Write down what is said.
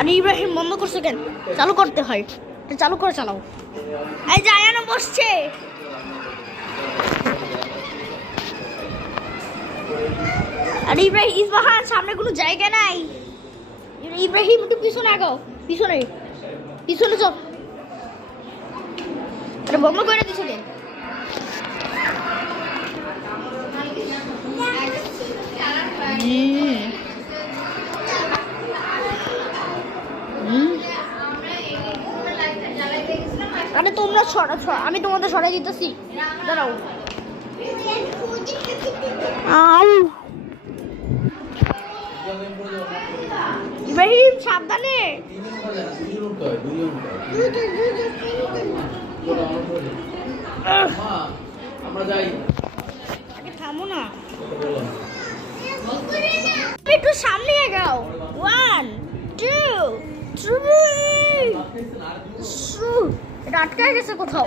আরে ইব্রাহিম বন্ধ করছো কেন? চালু করতে হয়, চালু করে চালাও। এই যে আয়ানা বসছে। আরে ইব্রাহিম, ইসবাহান সামনে কোনো জায়গা নাই। ইব্রাহিম একটু পিছনে আগাও, পিছনে পিছনে চল। আরে বন্ধ করে দিছো কেন? আরে তোমরা আমি তোমাদের সরাই দিতেছি, দাঁড়াও। ইব্রাহিম সাবধানে। আগে থামো না, একটু সামনে এগাও। 1 2 3 এটা আটকে গেছে কোথাও।